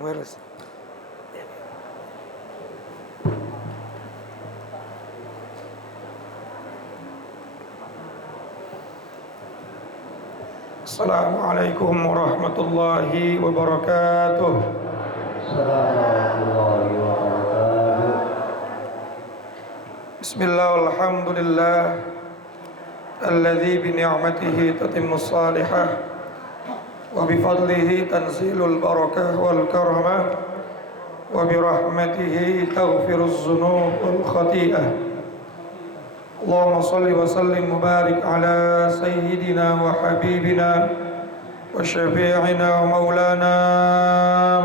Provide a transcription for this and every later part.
Beres. Assalamualaikum warahmatullahi wabarakatuh. Assalamualaikum warahmatullahi wabarakatuh. Bismillah walhamdulillah alladzi bi ni'matihi tatimmus salihah wa bi fadlihi tanzilul barakah wal karamah wa bi rahmatihi taghfiruz dzunub wal khati'ah. Allahumma salli wa sallim mubarik ala sayyidina wa habibina wa syafi'ina wa maulana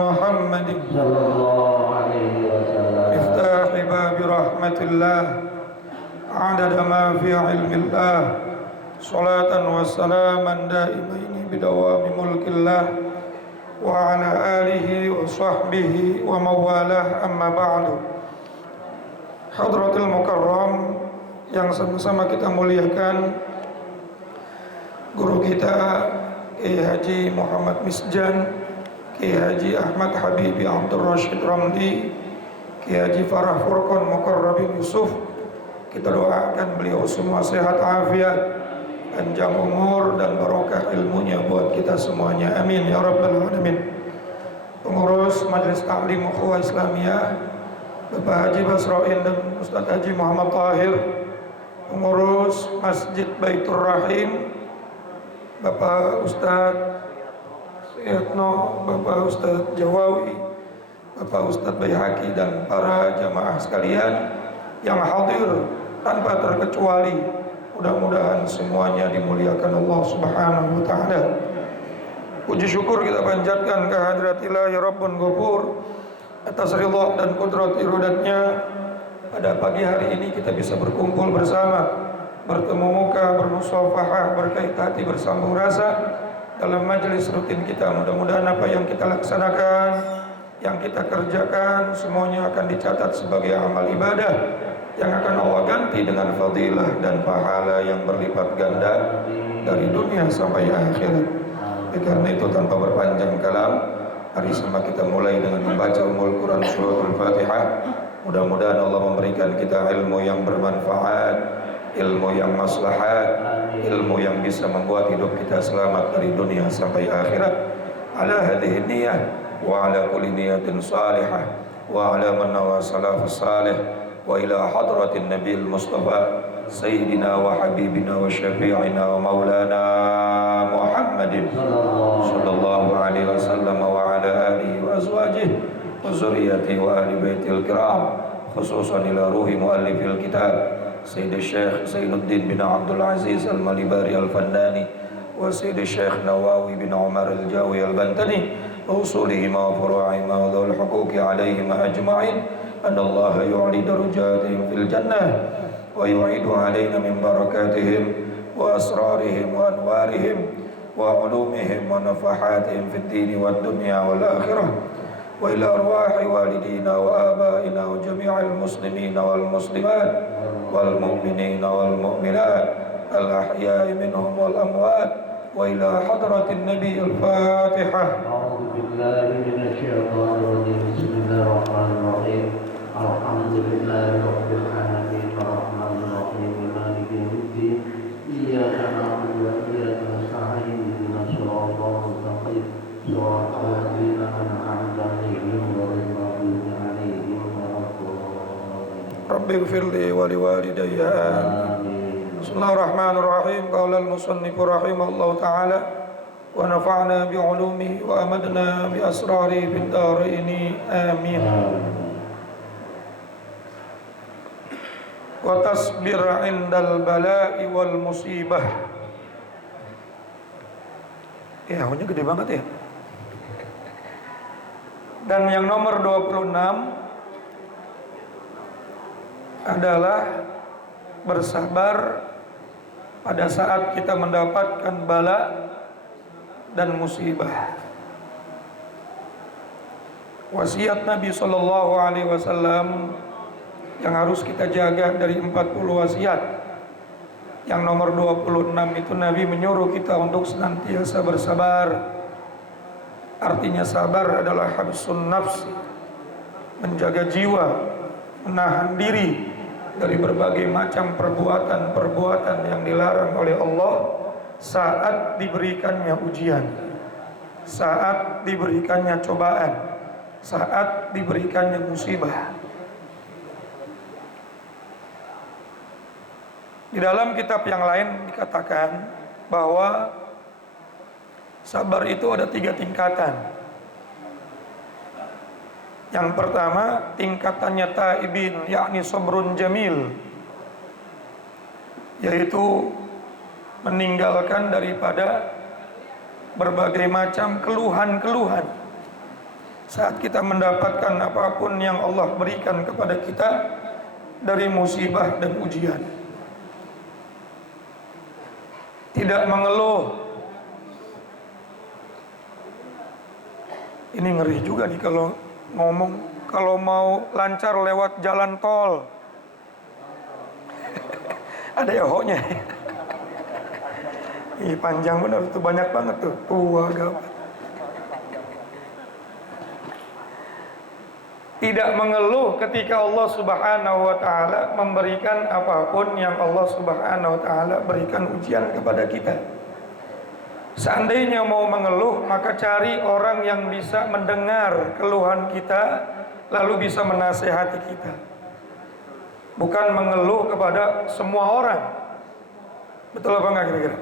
Muhammadin Sallallahu alaihi wasallam. miftahi babi rahmatillah adada ma fi ilmillah salatan wa salaman daimaini bidawami mulkillah wa ala alihi wa sahbihi wa mawalah amma ba'du. Hadratul mukarram yang sama-sama kita muliakan, guru kita Kiai Haji Muhammad Misjan, Kiai Haji Ahmad Habibi Abdul Rashid Ramli, Kiai Haji Farah Furqan Mukarrabin Yusuf, kita doakan beliau semua sehat afiat, panjang umur dan barokah ilmunya buat kita semuanya, amin ya rabbal alamin. Pengurus Majelis Taklim Ukhuwah Islamiyah Bapak Haji Basroin dan Ustadz Haji Muhammad Tahir, pengurus Masjid Baitur Rahim Bapak Ustadz Suyatno, Bapak Ustadz Jawawi, Bapak Ustadz Bayhaqi, dan para jamaah sekalian yang hadir tanpa terkecuali, mudah-mudahan semuanya dimuliakan Allah Subhanahu wa Ta'ala. Puji syukur kita panjatkan kehadirat ya Rabbun Ghafur atas ridha dan kudrat irodatnya. Pada pagi hari ini kita bisa berkumpul bersama, bertemu muka, bermusafahah, berkait hati, bersambung rasa dalam majelis rutin kita. Mudah-mudahan apa yang kita laksanakan, yang kita kerjakan, semuanya akan dicatat sebagai amal ibadah yang akan Allah ganti dengan fadilah dan pahala yang berlipat ganda dari dunia sampai akhirat. Karena itu tanpa berpanjang kalam, hari sama kita mulai dengan membaca Ummul Quran Suratul Fatihah. Mudah-mudahan Allah memberikan kita ilmu yang bermanfaat, ilmu yang maslahat, ilmu yang bisa membuat hidup kita selamat dari dunia sampai akhirat. Ala hadhihi niyyah wa ala kulli niyatin salihah wa ala man nawa salafus salih wa ila hadratin nabiyil mustafa sayyidina wa habibina wa syafi'ina wa maulana Muhammadin sallallahu alaihi wasallam wa ala alihi wa azwajihi wa zuriyati wa ahli baitil kiram, khususan ila ruhi muallifil kitab Sayyid Syekh Zainuddin bin Abdul Aziz Al-Malibari Al-Fannani wa Sayyid Syekh Nawawi bin Umar Al-Jawi Al-Bantani wa usulihim wa furu'ihim wa dhul huquqi alaihim ajma'in anna Allah yu'li darajatihim fil jannah wa yu'idu alaina min barakatihim wa asrarihim wa anwarihim wa ulumihim wa nafahatihim fid dini wad dunya wal akhirah wa ila arwahi walidina wa abaina wa jami'al muslimina wal muslimat wal mu'minina wal mu'minat al ahya'i minhum wal amwat wa ila hadratin nabiyil fatihah. A'udzu billahi minasy syaithanir rajim. Bismillahirrahmanirrahim. Alhamdulillahi rabbil alamin arrahmanir rahim maliki yaumiddin. Iyyaka na'budu wa iyyaka nasta'in ihdinas siratal mustaqim siratal ladzina an'amta 'alaihim ghairil maghdubi 'alaihim waladdallin. Rabbighfir li wa liwalidayya. Amin. Bismillahirrahmanirrahim. Qala al-musannif rahimahullahu ta'ala wa nafa'na bi'ulumihi wa amadna bi asrari fid dharaini amin. Wa tasbir 'indal bala'i wal musibah. Ya, hanya gede banget ya. Dan yang nomor 26 adalah bersabar pada saat kita mendapatkan bala dan musibah. Wasiat Nabi SAW yang harus kita jaga dari 40 wasiat. Yang nomor 26 itu Nabi menyuruh kita untuk senantiasa bersabar Artinya sabar adalah habsun nafsi, menjaga jiwa, menahan diri dari berbagai macam perbuatan-perbuatan yang dilarang oleh Allah saat diberikannya ujian, saat diberikannya cobaan, saat diberikannya musibah. Di dalam kitab yang lain dikatakan bahwa sabar itu ada 3 tingkatan. Yang pertama, tingkatannya taibin, yakni sabrun jamil, yaitu meninggalkan daripada berbagai macam keluhan-keluhan saat kita mendapatkan apapun yang Allah berikan kepada kita dari musibah dan ujian. Tidak mengeluh. Ini ngeri juga nih kalau ngomong, kalau mau lancar lewat jalan tol. Ada ya ho-nya. Ih, panjang bener tuh, banyak banget tuh. Tua gawat. Tidak mengeluh ketika Allah Subhanahu wa taala memberikan apapun yang Allah Subhanahu wa taala berikan ujian kepada kita. Seandainya mau mengeluh, maka cari orang yang bisa mendengar keluhan kita, lalu bisa menasehati kita. Bukan mengeluh kepada semua orang. Betul apa enggak kira-kira?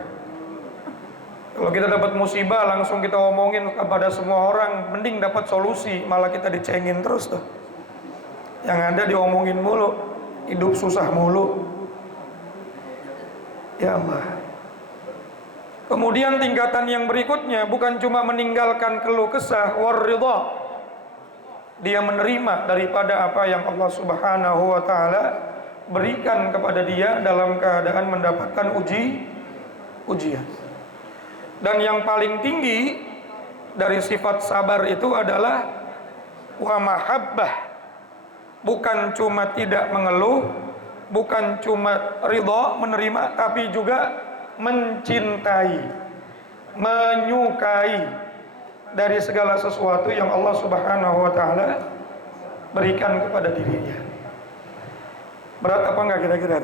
Kalau kita dapat musibah, langsung kita omongin kepada semua orang, mending dapat solusi, malah kita dicengin terus tuh. Yang ada diomongin mulu, hidup susah mulu. Ya Allah. Kemudian tingkatan yang berikutnya bukan cuma meninggalkan keluh kesah, warridha. Dia menerima daripada apa yang Allah Subhanahu wa taala berikan kepada dia dalam keadaan mendapatkan ujian. Dan yang paling tinggi dari sifat sabar itu adalah wa mahabbah. Bukan cuma tidak mengeluh, bukan cuma ridha menerima, tapi juga mencintai, menyukai dari segala sesuatu yang Allah Subhanahu wa taala berikan kepada dirinya. Berat apa enggak kira-kira?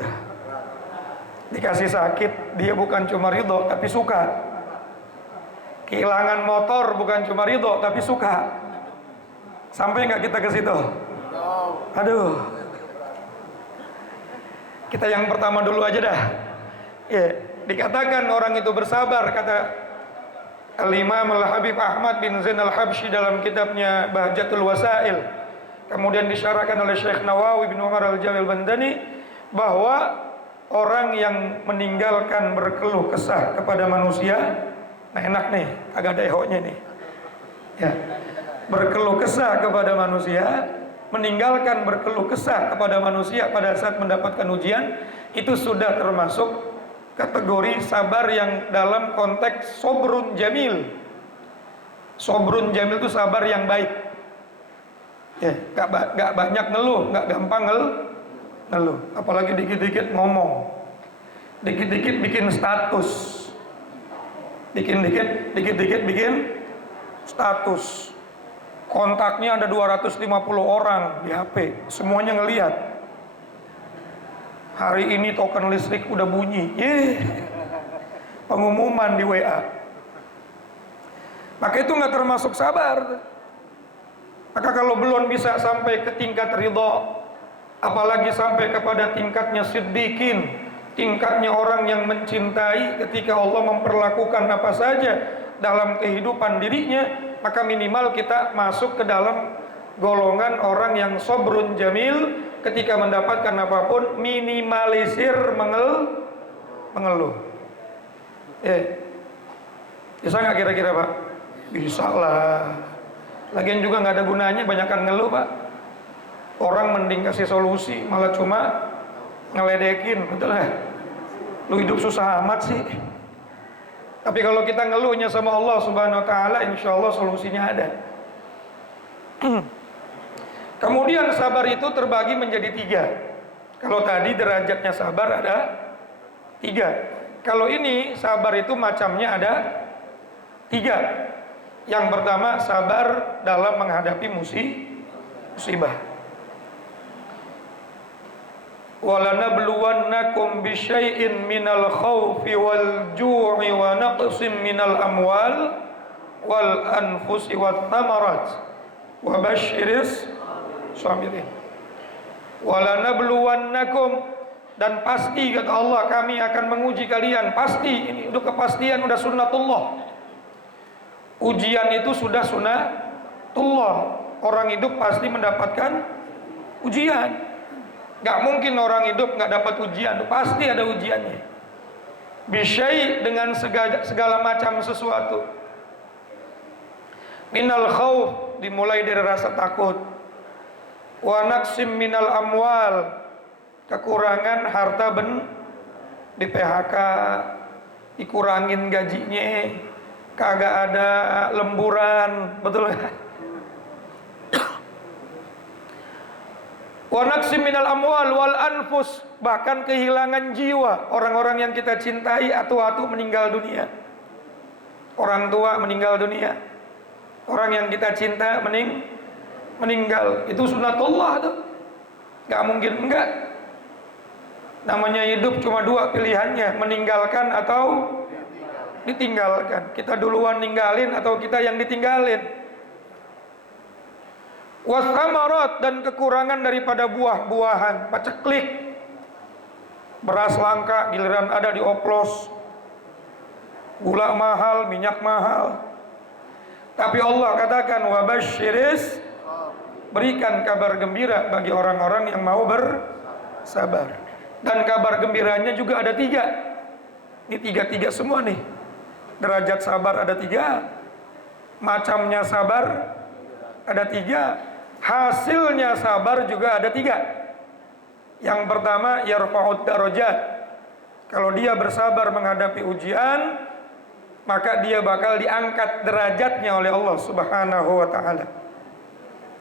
Dikasih sakit, dia bukan cuma ridho tapi suka. Kehilangan motor bukan cuma ridho tapi suka. Sampai enggak kita ke situ? Aduh. Kita yang pertama dulu aja dah. Ya, dikatakan orang itu bersabar, kata Al-Imam Al-Habib Ahmad bin Zain Al-Habsyi dalam kitabnya Bahjatul Wasail. Kemudian disyarahkan oleh Syekh Nawawi bin Umar Al-Jamil Bandani bahwa orang yang meninggalkan berkeluh kesah kepada manusia, nah enak nih, agak ada ehonya nih. Ya. Berkeluh kesah kepada manusia, meninggalkan berkeluh kesah kepada manusia pada saat mendapatkan ujian, itu sudah termasuk kategori sabar yang dalam konteks sobrun jamil. Sobrun jamil itu sabar yang baik. Ya, gak banyak ngeluh, gak gampang ngeluh. Apalagi dikit-dikit ngomong, dikit-dikit bikin status, dikit-dikit bikin status. Kontaknya ada 250 orang di HP, semuanya ngelihat. Hari ini token listrik udah bunyi. Pengumuman di WA. Maka itu nggak termasuk sabar. Maka kalau belum bisa sampai ke tingkat ridha, apalagi sampai kepada tingkatnya siddiqin, tingkatnya orang yang mencintai ketika Allah memperlakukan apa saja dalam kehidupan dirinya, maka minimal kita masuk ke dalam golongan orang yang sobrun jamil. Ketika mendapatkan apapun, minimalisir mengeluh. Bisa nggak kira-kira Pak? Bisa lah. Lagian juga nggak ada gunanya banyakkan ngeluh Pak. Orang mending kasih solusi, malah cuma ngeledekin, betul nggak? Lu hidup susah amat sih. Tapi kalau kita ngeluhnya sama Allah Subhanahu Wa Taala, insya Allah solusinya ada. Kemudian sabar itu terbagi menjadi 3. Kalau tadi derajatnya sabar ada 3. Kalau ini sabar itu macamnya ada 3. Yang pertama, sabar dalam menghadapi musibah. Walanabluwannakum bisyai'in minal khawfi wal ju'i wa naqsim minal amwal wal anfusi wat thamarat wa basyiris sabirin. Walanabluwannakum, dan pasti kata Allah, kami akan menguji kalian. Pasti, ini udah kepastian, udah sunnatullah. Ujian itu sudah sunnatullah. Orang hidup pasti mendapatkan ujian. Gak mungkin orang hidup gak dapat ujian, pasti ada ujiannya. Bisyai, dengan segala macam sesuatu. Minal khawf, dimulai dari rasa takut. Wa naqsim minal amwal, kekurangan harta di PHK, dikurangin gajinya, kagak ada lemburan, betul gak? Wa naqsim minal amwal wal anfus, bahkan kehilangan jiwa. Orang-orang yang kita cintai atu-atu meninggal dunia. Orang tua meninggal dunia. Orang yang kita cinta meninggal. Itu sunnatullah tuh. Gak mungkin enggak. Namanya hidup cuma dua pilihannya, meninggalkan atau ditinggalkan. Kita duluan ninggalin atau kita yang ditinggalin. Wasamarat, dan kekurangan daripada buah-buahan, paceklik. Beras langka, giliran ada dioplos. Gula mahal, minyak mahal. Tapi Allah katakan, wabasyiris, berikan kabar gembira bagi orang-orang yang mau bersabar. Dan kabar gembiranya juga ada 3. Ini 3 semua nih. Derajat sabar ada 3. Macamnya sabar ada 3. Hasilnya sabar juga ada 3. Yang pertama, yarfa'ud darajat. Kalau dia bersabar menghadapi ujian, maka dia bakal diangkat derajatnya oleh Allah Subhanahu wa ta'ala.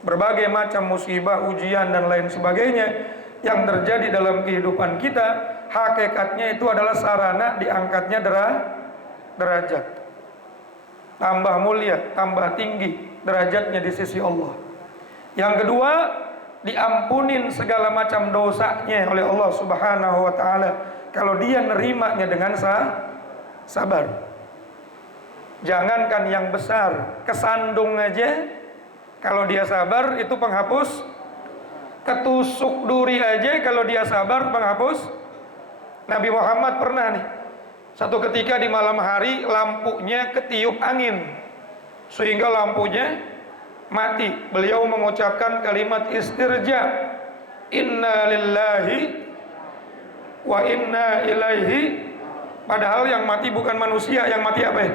Berbagai macam musibah, ujian dan lain sebagainya yang terjadi dalam kehidupan kita, hakikatnya itu adalah sarana diangkatnya derajat. Tambah mulia, tambah tinggi derajatnya di sisi Allah. Yang kedua, diampunin segala macam dosanya oleh Allah Subhanahu wa ta'ala kalau dia nerimanya dengan sabar. Jangankan yang besar, kesandung aja kalau dia sabar itu penghapus. Ketusuk duri aja kalau dia sabar penghapus. Nabi Muhammad pernah nih, satu ketika di malam hari lampunya ketiup angin sehingga lampunya mati. Beliau mengucapkan kalimat istirja, inna lillahi wa inna ilaihi. Padahal yang mati bukan manusia, yang mati apa ya?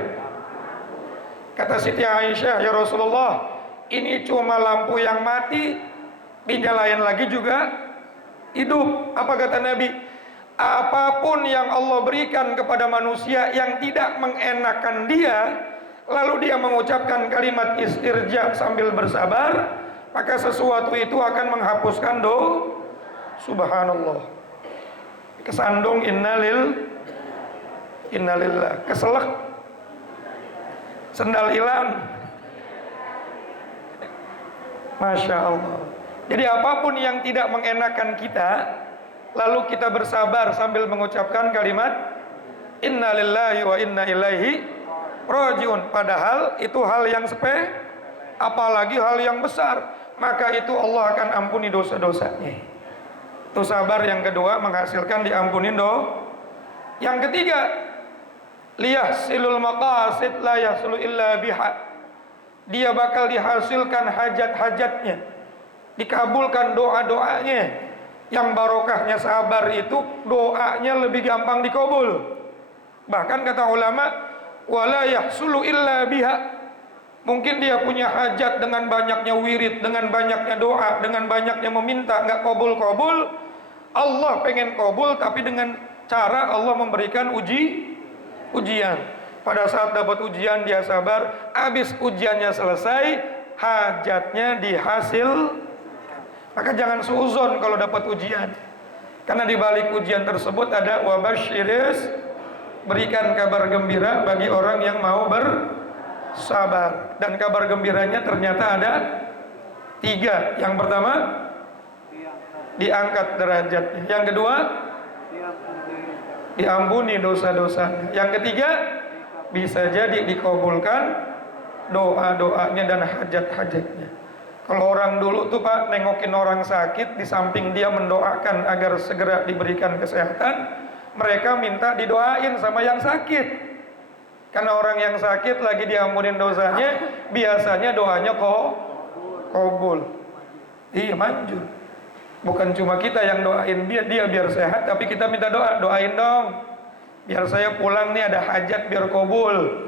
Kata Siti Aisyah, ya Rasulullah, ini cuma lampu yang mati, dinyalain lagi juga hidup. Apa kata Nabi? Apapun yang Allah berikan kepada manusia yang tidak mengenakan dia, lalu dia mengucapkan kalimat istirja sambil bersabar, maka sesuatu itu akan menghapuskan subhanallah. Kesandung innalillah, keselak, sendal hilang. Masya Allah. Jadi apapun yang tidak mengenakan kita, lalu kita bersabar sambil mengucapkan kalimat innalillahi wa inna ilaihi rajiun, padahal itu hal yang sepele, apalagi hal yang besar, maka itu Allah akan ampuni dosa-dosanya. Itu sabar. Yang kedua, menghasilkan diampunin Yang ketiga, liyahsilul maqasid la yahsulu illa biha, dia bakal dihasilkan hajat-hajatnya, dikabulkan doa-doanya. Yang barokahnya sabar itu doanya lebih gampang dikabul. Bahkan kata ulama, wala yahsulu illa biha, mungkin dia punya hajat dengan banyaknya wirid, dengan banyaknya doa, dengan banyaknya meminta, nggak kabul-kabul. Allah pengen kabul, tapi dengan cara Allah memberikan ujian. Pada saat dapat ujian dia sabar, habis ujiannya selesai, hajatnya dihasil. Maka jangan suuzon kalau dapat ujian, karena di balik ujian tersebut ada wabasyiris, berikan kabar gembira bagi orang yang mau sabar. Dan kabar gembiranya ternyata ada 3. Yang pertama, diangkat derajatnya. Yang kedua, diampuni dosa-dosanya. Yang ketiga, bisa jadi dikabulkan doa-doanya dan hajat-hajatnya. Kalau orang dulu tuh Pak, nengokin orang sakit, di samping dia mendoakan agar segera diberikan kesehatan, mereka minta didoain sama yang sakit. Karena orang yang sakit lagi diampunin dosanya, biasanya doanya kabul. Iya, manjur. Bukan cuma kita yang doain dia biar sehat, tapi kita minta doain dong. Biar saya pulang nih ada hajat biar kabul.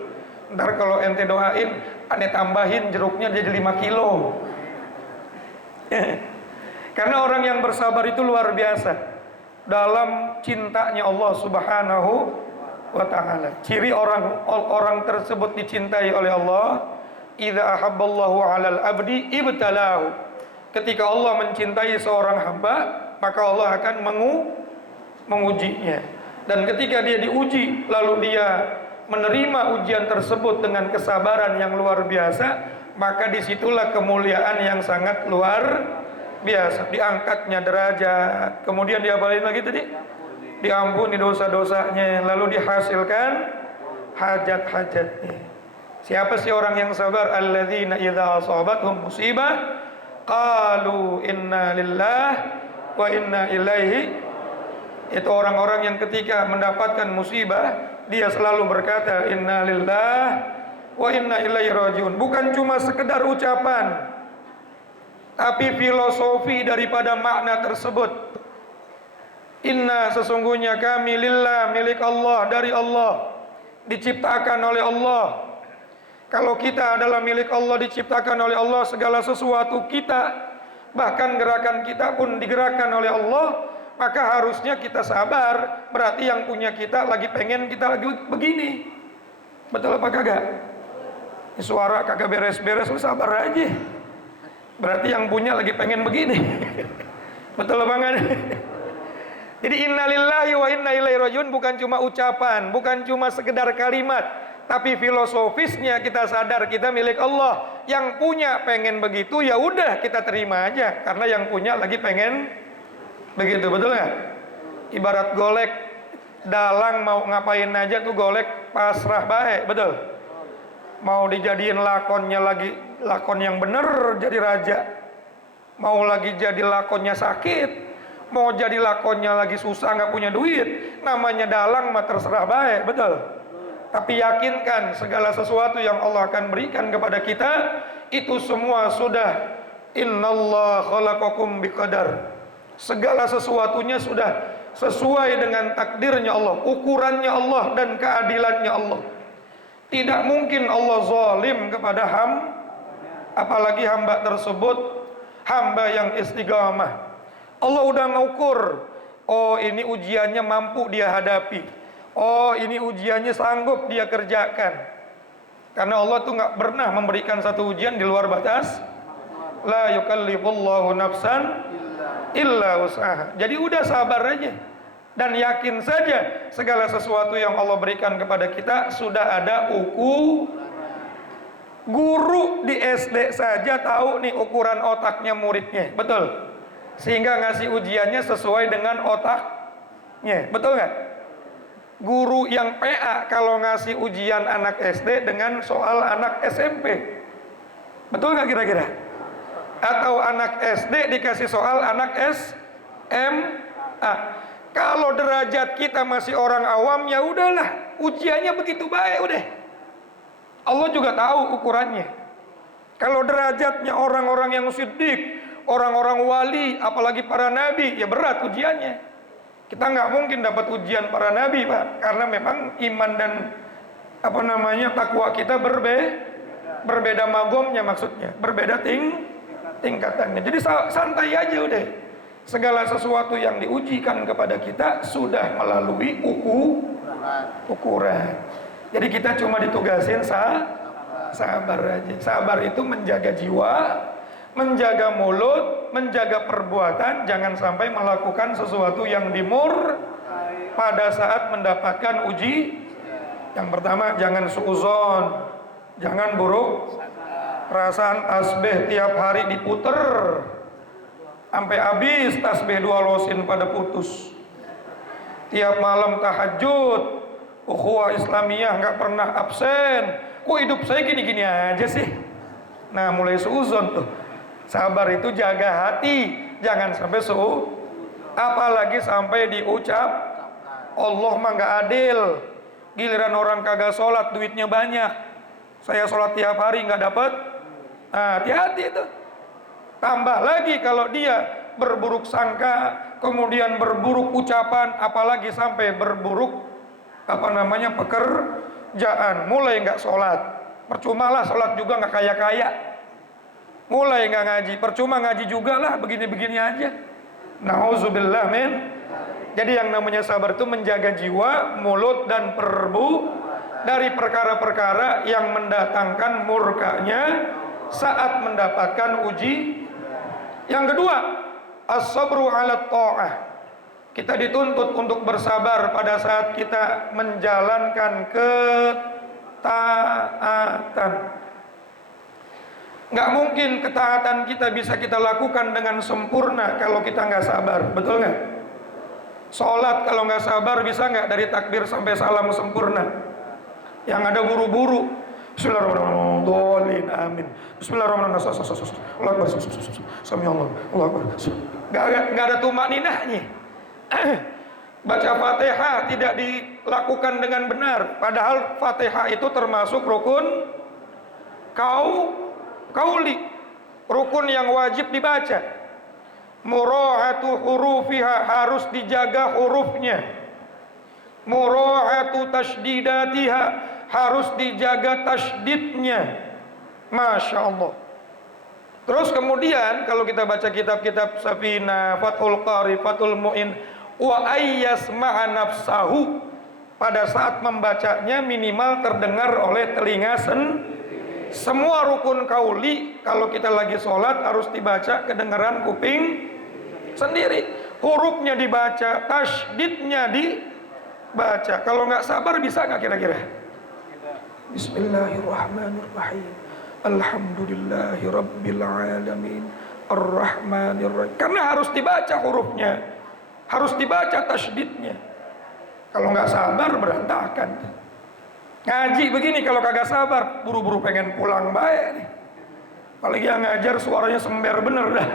Ntar kalau ente doain, aneh tambahin jeruknya jadi 5 kilo. Karena orang yang bersabar itu luar biasa dalam cintanya Allah Subhanahu wa ta'ala. Ciri orang tersebut dicintai oleh Allah, idza ahabballahu 'alal abdi ibtalahu. Ketika Allah mencintai seorang hamba, maka Allah akan mengujinya. Dan ketika dia diuji, lalu dia menerima ujian tersebut dengan kesabaran yang luar biasa, maka disitulah kemuliaan yang sangat luar biasa. Diangkatnya derajat, kemudian diapain lagi tadi? Diampuni dosa-dosanya, lalu dihasilkan hajat-hajatnya. Siapa sih orang yang sabar? Alladzina idza asabathum musibah qalu inna lillahi wa inna ilaihi. Itu orang-orang yang ketika mendapatkan musibah, dia selalu berkata inna lillahi wa inna ilaihi rajiun. Bukan cuma sekedar ucapan, tapi filosofi daripada makna tersebut. Inna, sesungguhnya kami, lillah, milik Allah, dari Allah, diciptakan oleh Allah. Kalau kita adalah milik Allah, diciptakan oleh Allah, segala sesuatu kita, bahkan gerakan kita pun digerakkan oleh Allah, maka harusnya kita sabar. Berarti yang punya kita lagi pengen kita lagi begini. Betul apa kagak? Suara kagak beres-beres, lu sabar aja. Berarti yang punya lagi pengen begini. Betul apa enggak? Jadi innalillahi wa inna ilaihi rajiun bukan cuma ucapan, bukan cuma sekedar kalimat, tapi filosofisnya kita sadar kita milik Allah. Yang punya pengen begitu, ya udah kita terima aja, karena yang punya lagi pengen begitu. Betul nggak? Ibarat golek, dalang mau ngapain aja tuh golek pasrah bae, betul? Mau dijadiin lakonnya lagi lakon yang bener jadi raja, mau lagi jadi lakonnya sakit, mau jadi lakonnya lagi susah nggak punya duit, namanya dalang mah terserah bae, betul? Tapi yakinkan segala sesuatu yang Allah akan berikan kepada kita itu semua sudah innallaha khalaqakum biqadar. Segala sesuatunya sudah sesuai dengan takdirnya Allah, ukurannya Allah dan keadilannya Allah. Tidak mungkin Allah zalim kepada apalagi hamba tersebut hamba yang istiqamah. Allah udah ngukur, oh ini ujiannya mampu dia hadapi, oh ini ujiannya sanggup dia kerjakan. Karena Allah tuh nggak pernah memberikan satu ujian di luar batas. La yukallifullahu nafsan illa usaha. Jadi udah sabar aja dan yakin saja segala sesuatu yang Allah berikan kepada kita sudah ada guru di SD saja tahu nih ukuran otaknya muridnya, betul? Sehingga ngasih ujiannya sesuai dengan otaknya, betul nggak? Guru yang PA kalau ngasih ujian anak SD dengan soal anak SMP, betul nggak kira-kira? Atau anak SD dikasih soal anak SMA. Kalau derajat kita masih orang awam, ya udahlah, ujiannya begitu baik udah. Allah juga tahu ukurannya. Kalau derajatnya orang-orang yang siddiq, orang-orang wali, apalagi para nabi, ya berat ujiannya. Kita nggak mungkin dapat ujian para nabi, Pak, karena memang iman dan takwa kita berbeda magomnya, maksudnya berbeda tingkatannya. Jadi santai aja udah. Segala sesuatu yang diujikan kepada kita sudah melalui ukuran. Jadi kita cuma ditugasin sabar aja. Sabar itu menjaga jiwa, menjaga mulut, menjaga perbuatan, jangan sampai melakukan sesuatu yang pada saat mendapatkan uji. Yang pertama, jangan suuzon. Jangan buruk perasaan. Tasbih tiap hari diputer sampai habis, tasbih 2 losin pada putus. Tiap malam tahajud, ukhuwah Islamiyah nggak pernah absen. Kok hidup saya gini-gini aja sih? Nah, mulai suuzon tuh. Sabar itu jaga hati, jangan sampai apalagi sampai diucap Allah mah nggak adil. Giliran orang kagak sholat duitnya banyak, saya sholat tiap hari nggak dapat. Nah, hati-hati itu. Tambah lagi kalau dia berburuk sangka, kemudian berburuk ucapan, apalagi sampai berburuk pekerjaan. Mulai nggak sholat, percumalah sholat juga nggak kaya-kaya. Mulai nggak ngaji, percuma ngaji juga lah, begini-begini aja. Nauzubillah min. Jadi yang namanya sabar itu menjaga jiwa, mulut dan perbu dari perkara-perkara yang mendatangkan murkanya saat mendapatkan uji. Yang kedua, as-sabru 'ala ta'ah. Kita dituntut untuk bersabar pada saat kita menjalankan ketaatan. Nggak mungkin ketaatan kita bisa kita lakukan dengan sempurna kalau kita nggak sabar, betul nggak? Sholat kalau nggak sabar bisa nggak dari takbir sampai salam sempurna? Yang ada buru-buru. Bismillahirrahmanirrahim. Amin. Bismillahirrahmanirrahim. Nggak ada tumakninahnya. Baca Fatihah tidak dilakukan dengan benar, padahal Fatihah itu termasuk rukun kauli, rukun yang wajib dibaca. Mura'atu hurufiha, harus dijaga hurufnya. Mura'atu tasydidatiha, harus dijaga tasydidnya. Masya Allah. Terus kemudian kalau kita baca kitab-kitab Safina, Fathul Qari, Fathul Mu'in, wa ayyasma'a nafsahu, pada saat membacanya minimal terdengar oleh telinga semua rukun kauli kalau kita lagi sholat harus dibaca kedengaran kuping sendiri, hurufnya dibaca, tasydidnya dibaca. Kalau nggak sabar bisa nggak kira-kira? Bismillahirrahmanirrahim. Alhamdulillahi rabbil alamin. Ar-Rahmanirrahim. Karena harus dibaca hurufnya, harus dibaca tasydidnya. Kalau nggak sabar berantakan. Ngaji begini kalau kagak sabar, buru-buru pengen pulang baik nih. Apalagi yang ngajar suaranya sember bener dah.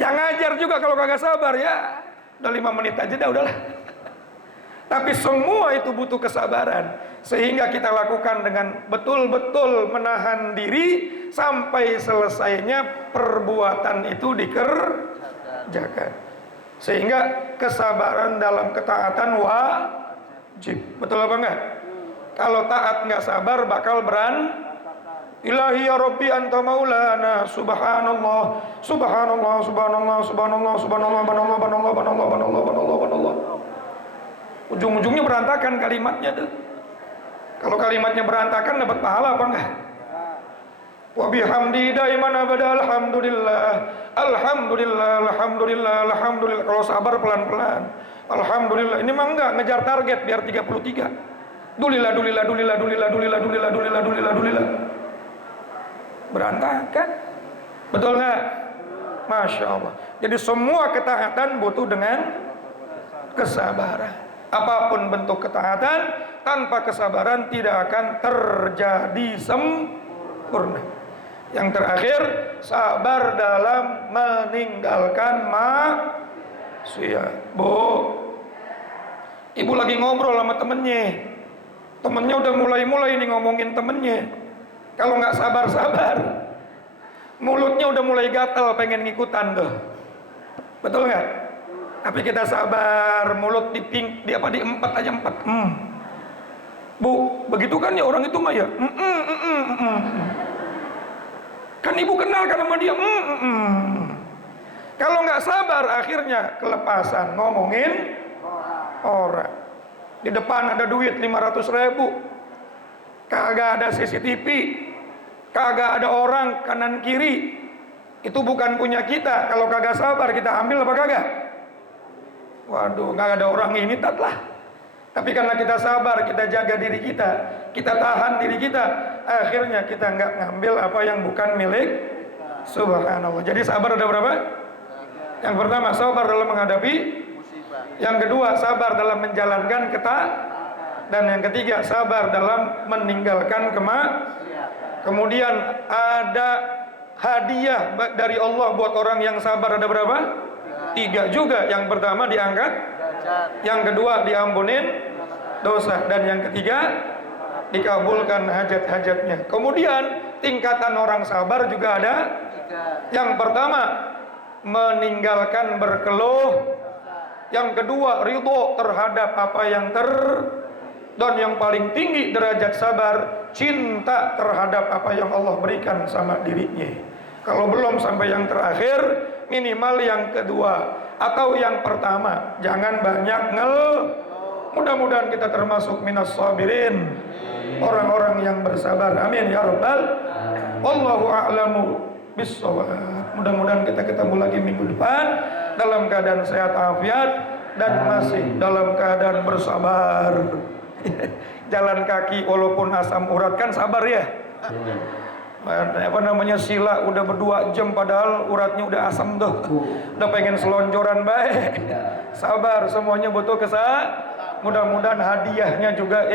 Yang ngajar juga kalau kagak sabar ya, udah 5 menit aja dah udahlah. Tapi semua itu butuh kesabaran, sehingga kita lakukan dengan betul-betul menahan diri sampai selesainya perbuatan itu dikerjakan. Sehingga kesabaran dalam ketaatan wajib. Betul apa enggak? Kalau taat nggak sabar bakal Ilahi ya Rabbi anta maulana, subhanallah, subhanallah, subhanallah, subhanallah, subhanallah, subhanallah, subhanallah, subhanallah, subhanallah, subhanallah. Ujung-ujungnya berantakan kalimatnya tuh. Kalau kalimatnya berantakan dapat pahala apa enggak? Wa bihamdi daiman abada, alhamdulillah, alhamdulillah, alhamdulillah, alhamdulillah. Kalau sabar pelan-pelan, alhamdulillah. Ini mah enggak ngejar target biar 33. Dulillah, dulillah, dulillah, dulillah, dulillah, dulillah, dulillah, dulillah, dulillah. Berantakan. Betul nggak? Masya Allah. Jadi semua ketaatan butuh dengan kesabaran. Apapun bentuk ketaatan, tanpa kesabaran tidak akan terjadi sempurna. Yang terakhir, sabar dalam meninggalkan maksiat. Bu, ibu lagi ngobrol sama temennya. Temennya udah mulai nih ngomongin temennya. Kalau nggak sabar-sabar, mulutnya udah mulai gatal pengen ngikutan tuh. Betul nggak? Tapi kita sabar, mulut diempat aja 4. Bu, begitu kan ya orang itu mah ya. Kan ibu kenal kan sama dia. Kalau nggak sabar akhirnya kelepasan ngomongin orang. Di depan ada duit 500.000, kagak ada CCTV, kagak ada orang kanan kiri, itu bukan punya kita. Kalau kagak sabar kita ambil apa kagak? Waduh, nggak ada orang ini tatlah. Tapi karena kita sabar, kita jaga diri kita tahan diri kita, akhirnya kita nggak ngambil apa yang bukan milik subhanallah. Jadi sabar ada berapa? Yang pertama sabar dalam menghadapi, yang kedua sabar dalam menjalankan dan yang ketiga sabar dalam meninggalkan kemudian ada hadiah dari Allah buat orang yang sabar ada berapa? 3 juga. Yang pertama diangkat, yang kedua diampunin dosa, dan yang ketiga dikabulkan hajat-hajatnya. Kemudian tingkatan orang sabar juga ada. Yang pertama meninggalkan berkeluh, yang kedua ridho terhadap apa yang dan yang paling tinggi derajat sabar cinta terhadap apa yang Allah berikan sama dirinya. Kalau belum sampai yang terakhir, minimal yang kedua atau yang pertama. Jangan banyak mudah-mudahan kita termasuk minas sabirin, orang-orang yang bersabar. Amin ya rabbal. Wallahu a'lamu bissawab. Mudah-mudahan kita ketemu lagi minggu depan dalam keadaan sehat afiat dan masih dalam keadaan bersabar. Jalan kaki walaupun asam urat kan sabar ya. Apa namanya, sila udah 2 jam padahal uratnya udah asam tuh. Udah pengen selonjoran baik. Sabar, semuanya butuh mudah-mudahan hadiahnya juga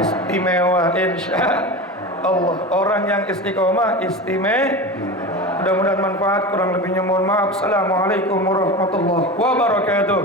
istimewa insya Allah. Orang yang istiqomah mudah-mudahan manfaat, kurang lebihnya mohon maaf. Assalamualaikum warahmatullahi wabarakatuh.